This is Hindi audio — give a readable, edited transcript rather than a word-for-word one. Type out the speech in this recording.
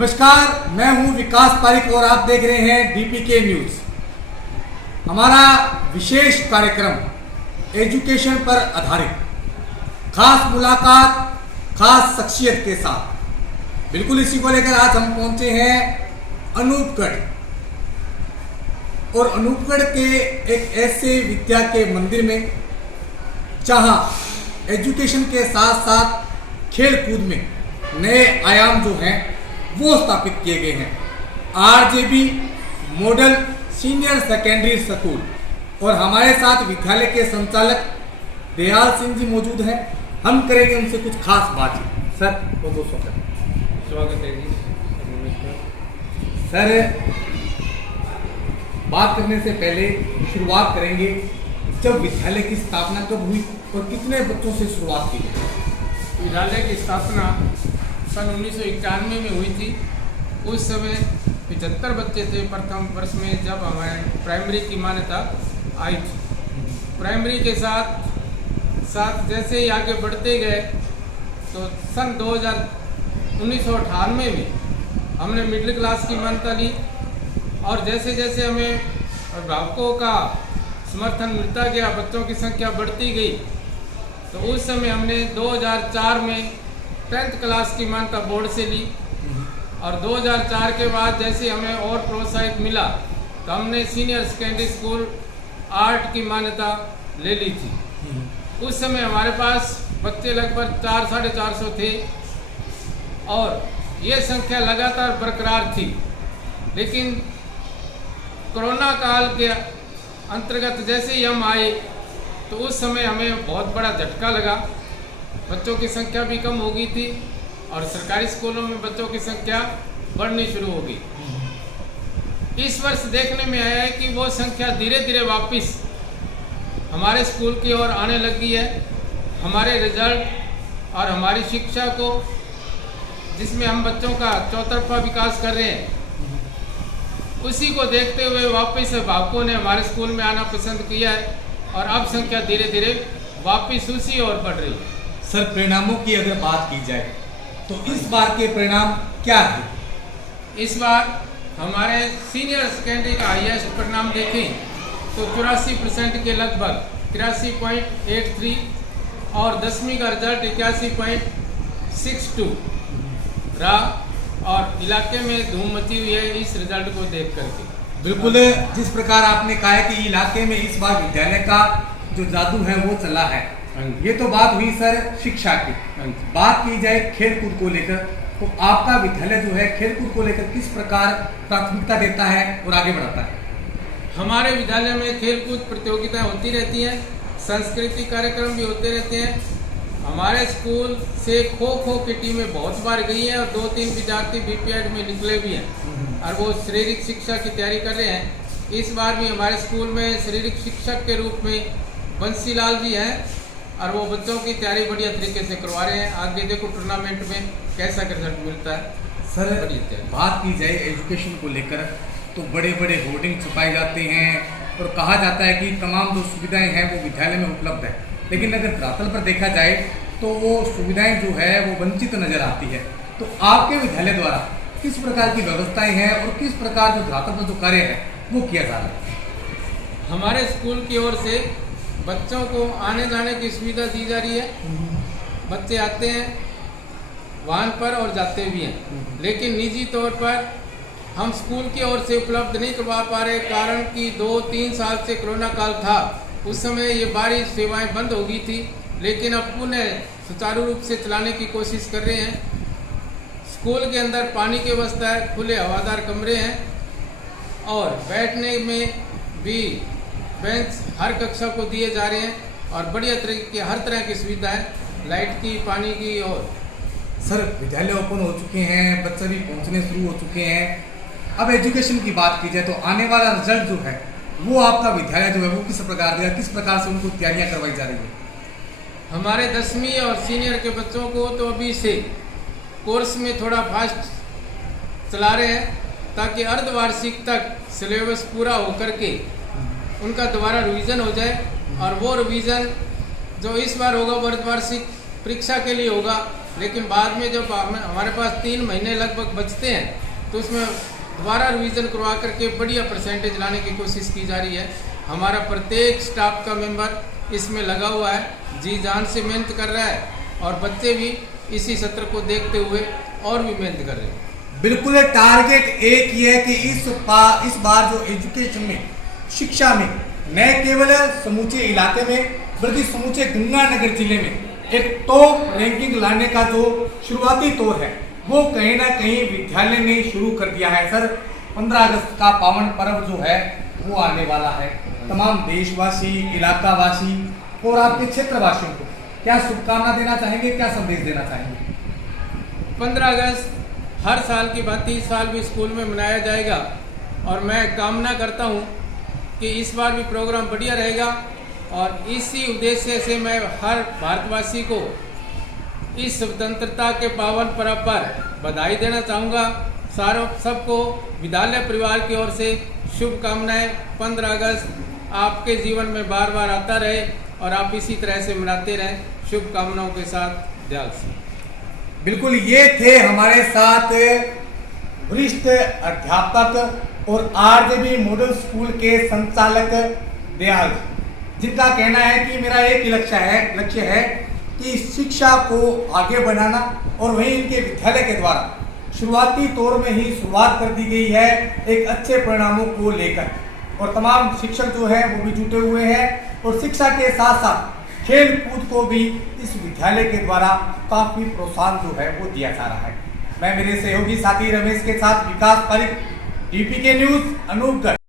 नमस्कार, मैं हूं विकास पारिक और आप देख रहे हैं डीपीके न्यूज। हमारा विशेष कार्यक्रम एजुकेशन पर आधारित खास मुलाकात खास शख्सियत के साथ, बिल्कुल इसी को लेकर आज हम पहुंचे हैं अनूपगढ़। और अनूपगढ़ के एक ऐसे विद्या के मंदिर में जहां एजुकेशन के साथ साथ खेल कूद में नए आयाम जो हैं वो स्थापित किए गए हैं। RGB model senior secondary school, और हमारे साथ विद्यालय के संचालक दयाल सिंह जी मौजूद हैं। हम करेंगे उनसे कुछ खास बातचीत। सर बहुत बहुत स्वागत है जी। सर, बात करने से पहले शुरुआत करेंगे, जब विद्यालय की स्थापना कब हुई और कितने बच्चों से शुरुआत की गई? विद्यालय की स्थापना सन 1991 में हुई थी। उस समय 75 बच्चे थे प्रथम वर्ष में, जब हमारे प्राइमरी की मान्यता आई थी। प्राइमरी के साथ साथ जैसे ही आगे बढ़ते गए तो सन 1998 में हमने मिडिल क्लास की मान्यता ली, और जैसे जैसे हमें अभिभावकों का समर्थन मिलता गया, बच्चों की संख्या बढ़ती गई, तो उस समय हमने 2004 में 10th क्लास की मान्यता बोर्ड से ली। और 2004 के बाद जैसे हमें और प्रोत्साहित मिला तो हमने सीनियर सेकेंडरी स्कूल 8 की मान्यता ले ली थी। उस समय हमारे पास बच्चे लगभग 400-450 थे और ये संख्या लगातार बरकरार थी। लेकिन कोरोना काल के अंतर्गत जैसे ही हम आए तो उस समय हमें बहुत बड़ा झटका लगा। बच्चों की संख्या भी कम हो गई थी और सरकारी स्कूलों में बच्चों की संख्या बढ़नी शुरू हो गई। इस वर्ष देखने में आया है कि वो संख्या धीरे धीरे वापस हमारे स्कूल की ओर आने लगी है। हमारे रिजल्ट और हमारी शिक्षा को, जिसमें हम बच्चों का चौतरफा विकास कर रहे हैं, उसी को देखते हुए वापस अभिभावकों ने हमारे स्कूल में आना पसंद किया है और अब संख्या धीरे धीरे वापस उसी ओर बढ़ रही है। सर, परिणामों की अगर बात की जाए तो इस बार के परिणाम क्या थे? इस बार हमारे सीनियर सेकेंडरी का हाईएस्ट परिणाम देखें तो 84% के लगभग 83.83 और 10वीं का रिजल्ट 81.62 रहा, और इलाके में धूम मची हुई है इस रिजल्ट को देख करके। बिल्कुल, जिस प्रकार आपने कहा है कि इलाके में इस बार विद्यालय का जो जादू है वो चला है, ये तो बात हुई सर शिक्षा की। बात की जाए खेल कूद को लेकर, तो आपका विद्यालय जो है खेल कूद को लेकर किस प्रकार प्राथमिकता देता है और आगे बढ़ाता है? हमारे विद्यालय में खेल कूद प्रतियोगिताएं होती रहती हैं, सांस्कृतिक कार्यक्रम भी होते रहते हैं। हमारे स्कूल से खो खो की टीमें बहुत बार गई हैं और 2-3 विद्यार्थी बीपीएड में निकले भी हैं और वो शारीरिक शिक्षा की तैयारी कर रहे हैं। इस बार भी हमारे स्कूल में शारीरिक शिक्षक के रूप में बंसीलाल जी हैं और वो बच्चों की तैयारी बढ़िया तरीके से करवा रहे हैं। आगे देखो टूर्नामेंट में कैसा रिजल्ट मिलता है। सर, बात की जाए एजुकेशन को लेकर तो बड़े बड़े होर्डिंग छपाए जाते हैं और कहा जाता है कि तमाम जो सुविधाएं हैं वो विद्यालय में उपलब्ध है, लेकिन अगर धरातल पर देखा जाए तो वो सुविधाएं जो है वो वंचित नजर आती है। तो आपके विद्यालय द्वारा किस प्रकार की व्यवस्थाएं हैं और किस प्रकार जो धरातल पर जो कार्य है वो किया जा रहा है? हमारे स्कूल की ओर से बच्चों को आने जाने की सुविधा दी जा रही है। बच्चे आते हैं वाहन पर और जाते भी हैं, लेकिन निजी तौर पर हम स्कूल की ओर से उपलब्ध नहीं करवा पा रहे, कारण कि 2-3 साल से कोरोना काल था। उस समय ये बारी सेवाएं बंद हो गई थी, लेकिन अब पुनः सुचारू रूप से चलाने की कोशिश कर रहे हैं। स्कूल के अंदर पानी की व्यवस्था है, खुले हवादार कमरे हैं और बैठने में भी बेंच हर कक्षा को दिए जा रहे हैं और बढ़िया तरीके की हर तरह की सुविधा है, लाइट की, पानी की। और सर, विद्यालय ओपन हो चुके हैं, बच्चे भी पहुंचने शुरू हो चुके हैं। अब एजुकेशन की बात की जाए तो आने वाला रिजल्ट जो है वो आपका विद्यालय जो है वो किस प्रकार देगा, किस प्रकार से उनको तैयारियां करवाई जा रही है? हमारे 10वीं और सीनियर के बच्चों को तो अभी से कोर्स में थोड़ा फास्ट चला रहे हैं, ताकि अर्धवार्षिक तक सिलेबस पूरा होकर के उनका दोबारा रिवीजन हो जाए, और वो रिवीजन जो इस बार होगा वो अर्धवार्षिक परीक्षा के लिए होगा, लेकिन बाद में जब हमारे पास 3 महीने लगभग बचते हैं तो उसमें दोबारा रिवीजन करवा करके बढ़िया परसेंटेज लाने की कोशिश की जा रही है। हमारा प्रत्येक स्टाफ का मेंबर इसमें लगा हुआ है, जी जान से मेहनत कर रहा है और बच्चे भी इसी सत्र को देखते हुए और भी मेहनत कर रहे हैं। बिल्कुल टारगेट एक ही है कि इस बार जो एजुकेशन में, शिक्षा में, न केवल समूचे इलाके में बल्कि समूचे गंगानगर जिले में एक टॉप रैंकिंग लाने का जो शुरुआती तौर है वो कहीं ना कहीं विद्यालय ने शुरू कर दिया है। सर, 15 अगस्त का पावन पर्व जो है वो आने वाला है। तमाम देशवासी, इलाकावासी और आपके क्षेत्रवासियों को क्या शुभकामना देना चाहेंगे, क्या संदेश देना चाहेंगे? 15 अगस्त हर साल की भांति इस साल भी स्कूल में मनाया जाएगा और मैं कामना करता हूं कि इस बार भी प्रोग्राम बढ़िया रहेगा और इसी उद्देश्य से मैं हर भारतवासी को इस स्वतंत्रता के पावन पर्व पर बधाई देना चाहूँगा। सबको विद्यालय परिवार की ओर से शुभकामनाएं। 15 अगस्त आपके जीवन में बार बार आता रहे और आप इसी तरह से मनाते रहें। शुभकामनाओं के साथ, दयाल सिंह। बिल्कुल, ये थे हमारे साथ वरिष्ठ अध्यापक और आरजेबी मॉडल स्कूल के संचालक दयाल, जिनका कहना है कि मेरा एक लक्ष्य है कि शिक्षा को आगे बढ़ाना और वहीं इनके विद्यालय के द्वारा शुरुआती तौर में ही शुरुआत कर दी गई है एक अच्छे परिणामों को लेकर, और तमाम शिक्षक जो है वो भी जुटे हुए हैं और शिक्षा के साथ साथ खेल कूद को भी इस विद्यालय के द्वारा काफी प्रोत्साहन जो है वो दिया जा रहा है। मैं मेरे सहयोगी साथी रमेश के साथ विकास पारिक, DPK न्यूज, अनूपगढ़।